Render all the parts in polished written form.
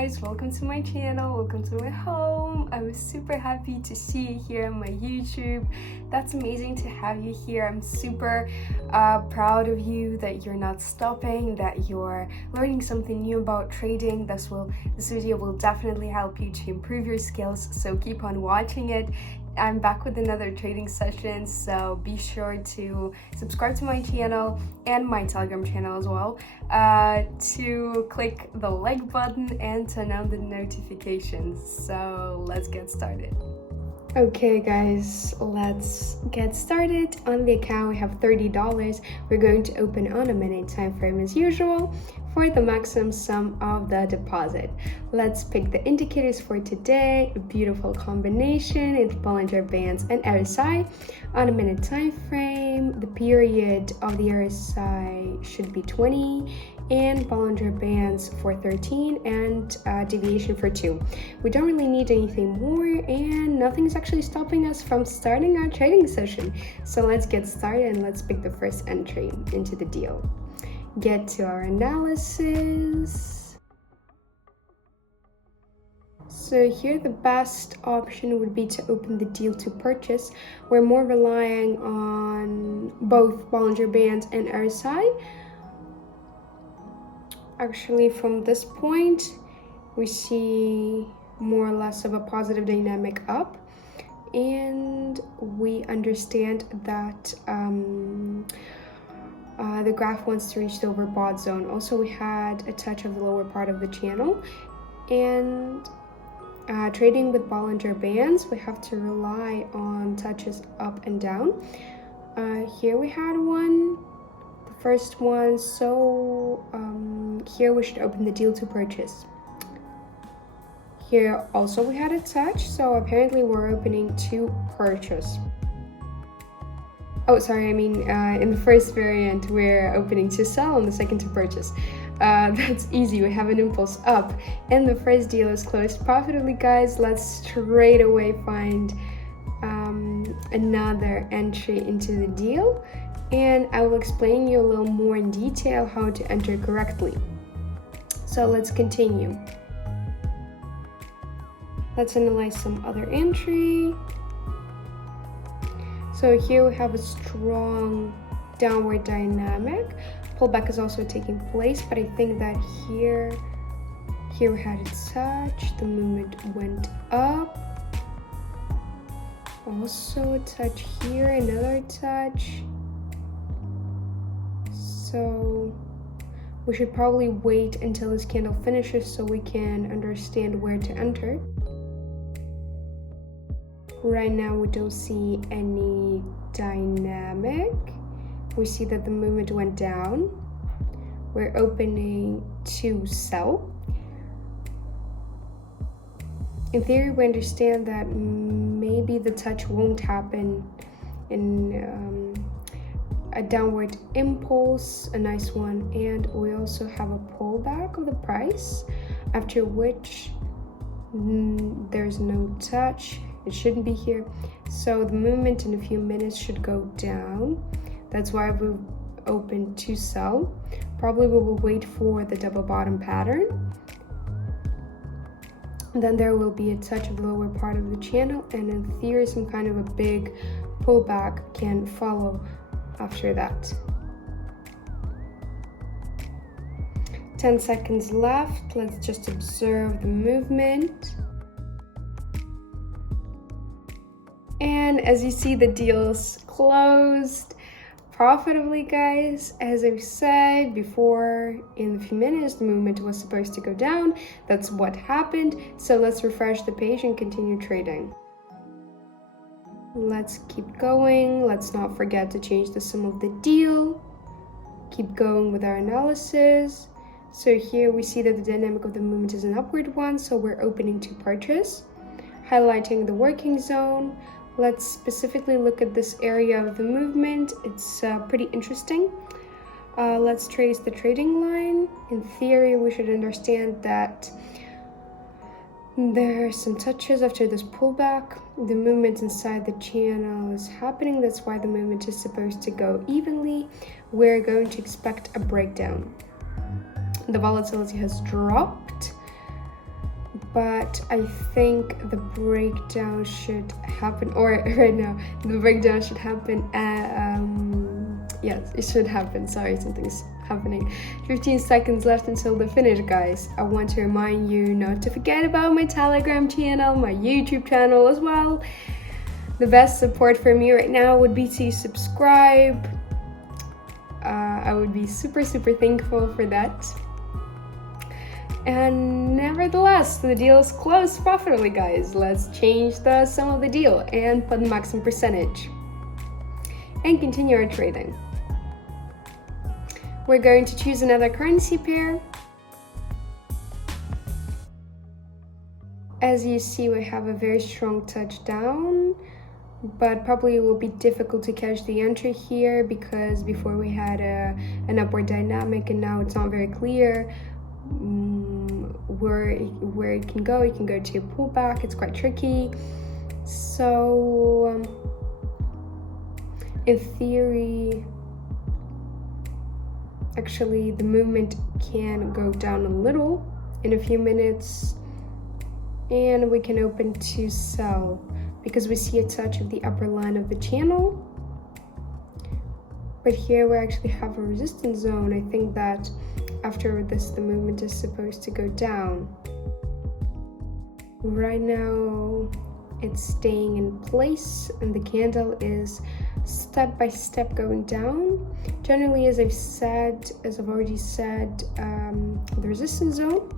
guys, welcome to my channel, welcome to my home. I was super happy to see you here on my YouTube. That's amazing to have you here. I'm super proud of you that you're not stopping, that you're learning something new about trading. This video will definitely help you to improve your skills, so keep on watching it. I'm back with another trading session, so be sure to subscribe to my channel and my Telegram channel as well, to click the like button and turn on the notifications. So let's get started. Okay guys, let's get started. On the account we have $30. We're going to open on a minute time frame as usual for the maximum sum of the deposit. Let's pick the indicators for today. A beautiful combination. It's Bollinger Bands and RSI on a minute time frame. The period of the RSI should be 20 and Bollinger Bands for 13 and deviation for 2. We don't really need anything more, and nothing is actually stopping us from starting our trading session. So let's get started and let's pick the first entry into the deal. Get to our analysis. So here the best option would be to open the deal to purchase. We're more relying on both Bollinger Bands and RSI. Actually, from this point, we see more or less of a positive dynamic up, and we understand that the graph wants to reach the overbought zone. Also, we had a touch of the lower part of the channel, and trading with Bollinger Bands, we have to rely on touches up and down. Here we had one. First one, so here we should open the deal to purchase. Here also we had a touch, so apparently we're opening to purchase. Oh, sorry, I mean in the first variant we're opening to sell, and the second to purchase. That's easy, we have an impulse up, and the first deal is closed profitably, guys. Let's straight away find another entry into the deal, and I will explain you a little more in detail how to enter correctly. So let's continue. Let's analyze some other entry. So here we have a strong downward dynamic. Pullback is also taking place, but I think that here we had a touch, the movement went up. Also a touch here, another touch. So we should probably wait until this candle finishes so we can understand where to enter. Right now we don't see any dynamic. We see that the movement went down. We're opening to sell. In theory, we understand that maybe the touch won't happen in a downward impulse, a nice one, and we also have a pullback of the price, after which there's no touch. It shouldn't be here, so the movement in a few minutes should go down. That's why we opened to sell. Probably we will wait for the double bottom pattern. Then there will be a touch of the lower part of the channel, and in theory some kind of a big pullback can follow after that. 10 seconds left. Let's just observe the movement. And as you see, the deal's closed profitably, guys. As I've said before, in a few minutes the movement was supposed to go down. That's what happened. So let's refresh the page and continue trading. Let's keep going. Let's not forget to change the sum of the deal. Keep going with our analysis. So here we see that the dynamic of the movement is an upward one, so we're opening to purchase, highlighting the working zone. Let's specifically look at this area of the movement. It's pretty interesting. Let's trace the trading line. In theory, we should understand that there are some touches after this pullback. The movement inside the channel is happening. That's why the movement is supposed to go evenly. We're going to expect a breakdown. The volatility has dropped. but I think the breakdown should happen, or right now the breakdown should happen yes, it should happen. Sorry, something's happening. 15 seconds left until the finish, guys. I want to remind you not to forget about my Telegram channel, my YouTube channel as well. The best support for me right now would be to subscribe. I would be super thankful for that. And nevertheless, the deal is closed profitably, guys. Let's change the sum of the deal and put the maximum percentage and continue our trading. We're going to choose another currency pair. As you see, we have a very strong touch down, but probably it will be difficult to catch the entry here because before we had an upward dynamic and now it's not very clear where it can go. It can go to a pullback. It's quite tricky. So in theory, actually the movement can go down a little in a few minutes, and we can open to sell because we see a touch of the upper line of the channel. But here we actually have a resistance zone. I think that after this the movement is supposed to go down. Right now it's staying in place and the candle is step by step going down. Generally, as I've already said, the resistance zone.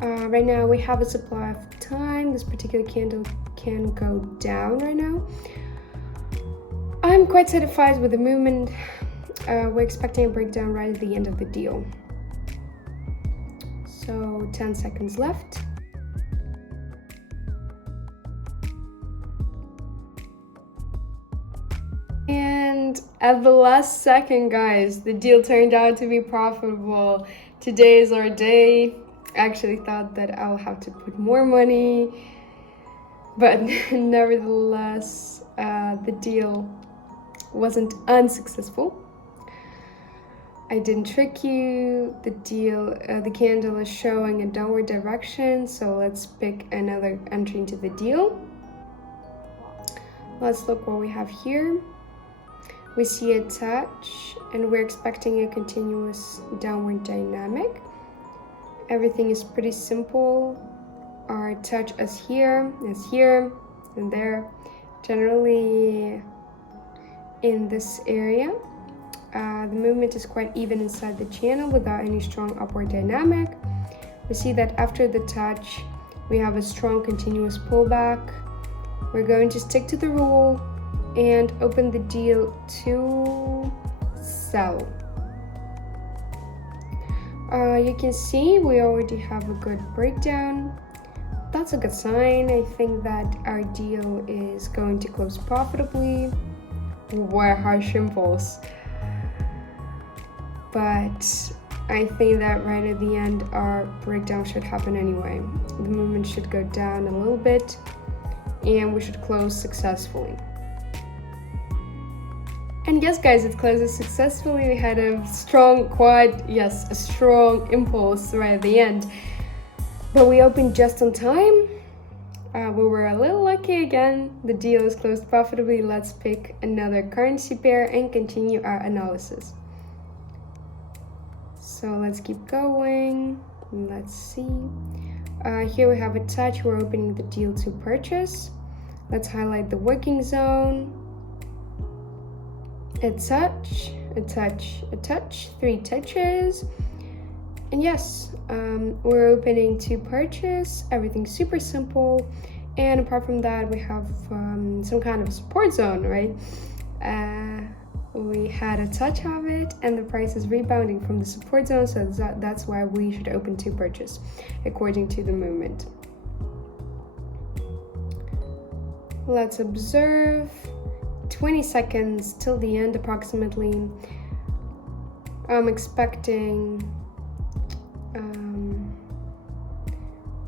Right now we have a supply of time. This particular candle can go down right now. I'm quite satisfied with the movement. We're expecting a breakdown right at the end of the deal. So 10 seconds left. And at the last second, guys, the deal turned out to be profitable. Today is our day. I actually thought that I'll have to put more money, but nevertheless, the deal wasn't unsuccessful. I didn't trick you. The candle is showing a downward direction, so let's pick another entry into the deal. Let's look what we have here. We see a touch and we're expecting a continuous downward dynamic. Everything is pretty simple. Our touch is here, and there. Generally in this area, the movement is quite even inside the channel without any strong upward dynamic. We see that after the touch, we have a strong continuous pullback. We're going to stick to the rule and open the deal to sell. You can see we already have a good breakdown. That's a good sign. I think that our deal is going to close profitably. What a harsh impulse. But I think that right at the end, our breakdown should happen anyway. The movement should go down a little bit and we should close successfully. And yes, guys, it closes successfully. We had a strong impulse right at the end. But we opened just on time. We were a little lucky again. The deal is closed profitably. Let's pick another currency pair and continue our analysis. So let's keep going. Let's see. Here we have a touch. We're opening the deal to purchase. Let's highlight the working zone. A touch, a touch, a touch, 3 touches. And yes, we're opening to purchase. Everything's super simple. And apart from that, we have some kind of support zone, right? We had a touch of it and the price is rebounding from the support zone, so that's why we should open to purchase according to the movement. Let's observe. 20 seconds till the end approximately. I'm expecting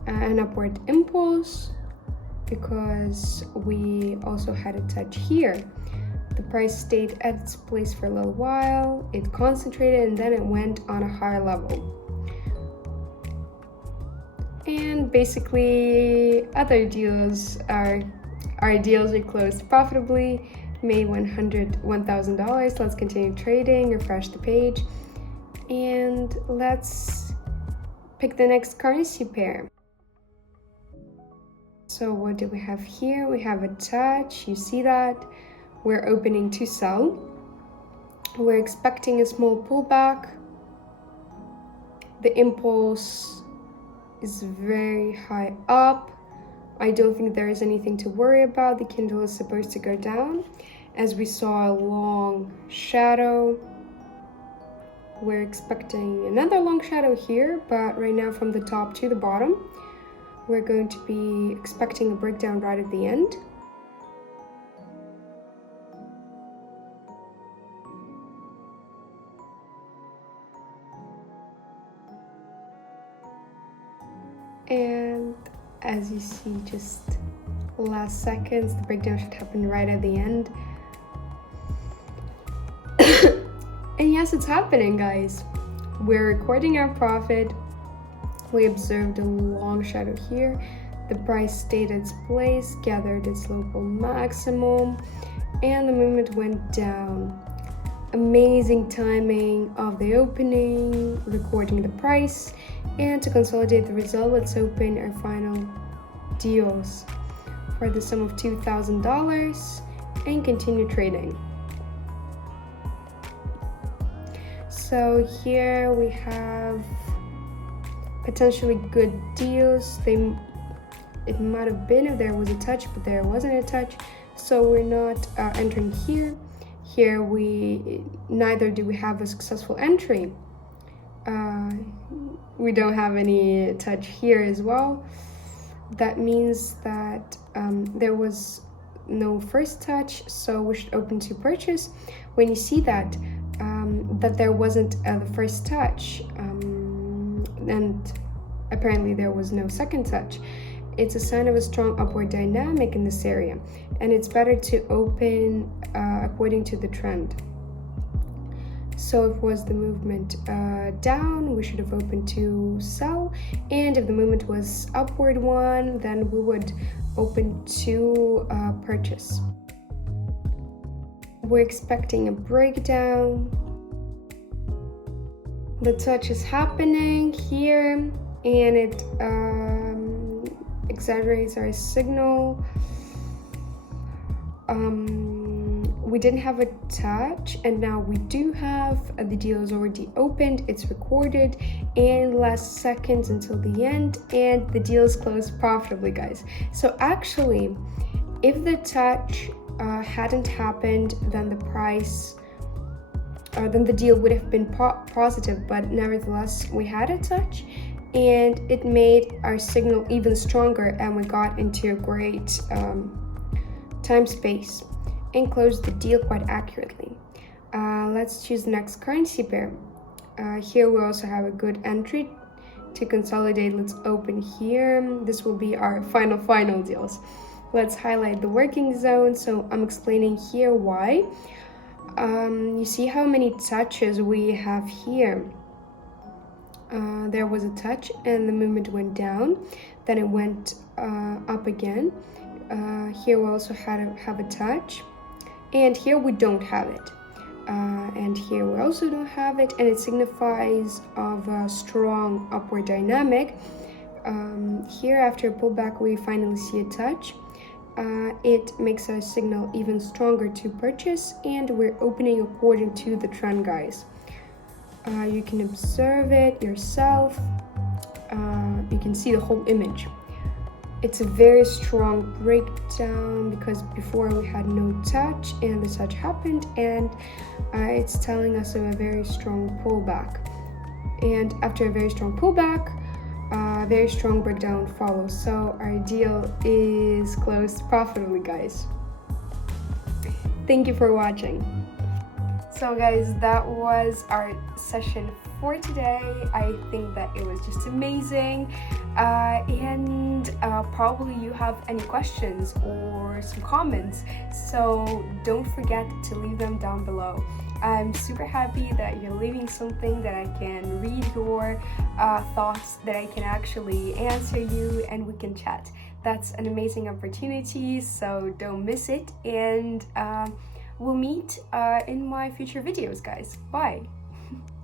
an upward impulse because we also had a touch here. The price stayed at its place for a little while, it concentrated, and then it went on a higher level. And basically other deals are closed profitably, made $1,000. Let's continue trading, refresh the page, and let's pick the next currency pair. So what do we have here? We have a touch, you see that? We're opening to sell. We're expecting a small pullback. The impulse is very high up. I don't think there is anything to worry about. The candle is supposed to go down. As we saw a long shadow, we're expecting another long shadow here, but right now from the top to the bottom, we're going to be expecting a breakdown right at the end. And as you see, just last seconds, the breakdown should happen right at the end. And yes, it's happening, guys. We're recording our profit. We observed a long shadow here. The price stayed its place, gathered its local maximum, and the movement went down. Amazing timing of the opening, recording the price, and to consolidate the result, let's open our final deals for the sum of $2,000 and continue trading. So here we have potentially good deals. It might have been if there was a touch, but there wasn't a touch, so we're not entering here. Here neither do we have a successful entry. We don't have any touch here as well. That means that there was no first touch, so we should open to purchase. When you see that there wasn't the first touch, and apparently there was no second touch, it's a sign of a strong upward dynamic in this area, and it's better to open according to the trend. So if it was the movement down, we should have opened to sell, and if the movement was upward one, then we would open to purchase. We're expecting a breakdown. The touch is happening here, and it exaggerates our signal. We didn't have a touch, and now we do have. The deal is already opened, it's recorded, and last seconds until the end, and the deal is closed profitably, guys. So actually, if the touch hadn't happened, then then the deal would have been positive, but nevertheless we had a touch, and it made our signal even stronger, and we got into a great time space and closed the deal quite accurately. Let's choose the next currency pair. Here we also have a good entry to consolidate. Let's open here. This will be our final deals. Let's highlight the working zone. So I'm explaining here why. You see how many touches we have here. There was a touch and the movement went down, then it went up again. Here we also have a touch, and here we don't have it, and here we also don't have it, and it signifies of a strong upward dynamic. Here after a pullback we finally see a touch. It makes our signal even stronger to purchase, and we're opening according to the trend, guys. You can observe it yourself. You can see the whole image. It's a very strong breakdown because before we had no touch, and the touch happened, and it's telling us of a very strong pullback. And after a very strong pullback, a very strong breakdown follows. So our deal is closed profitably, guys. Thank you for watching. So guys, that was our session for today. I think that it was just amazing, and probably you have any questions or some comments, so don't forget to leave them down below. I'm super happy that you're leaving something, that I can read your thoughts, that I can actually answer you and we can chat. That's an amazing opportunity, so don't miss it, and we'll meet in my future videos, guys. Bye!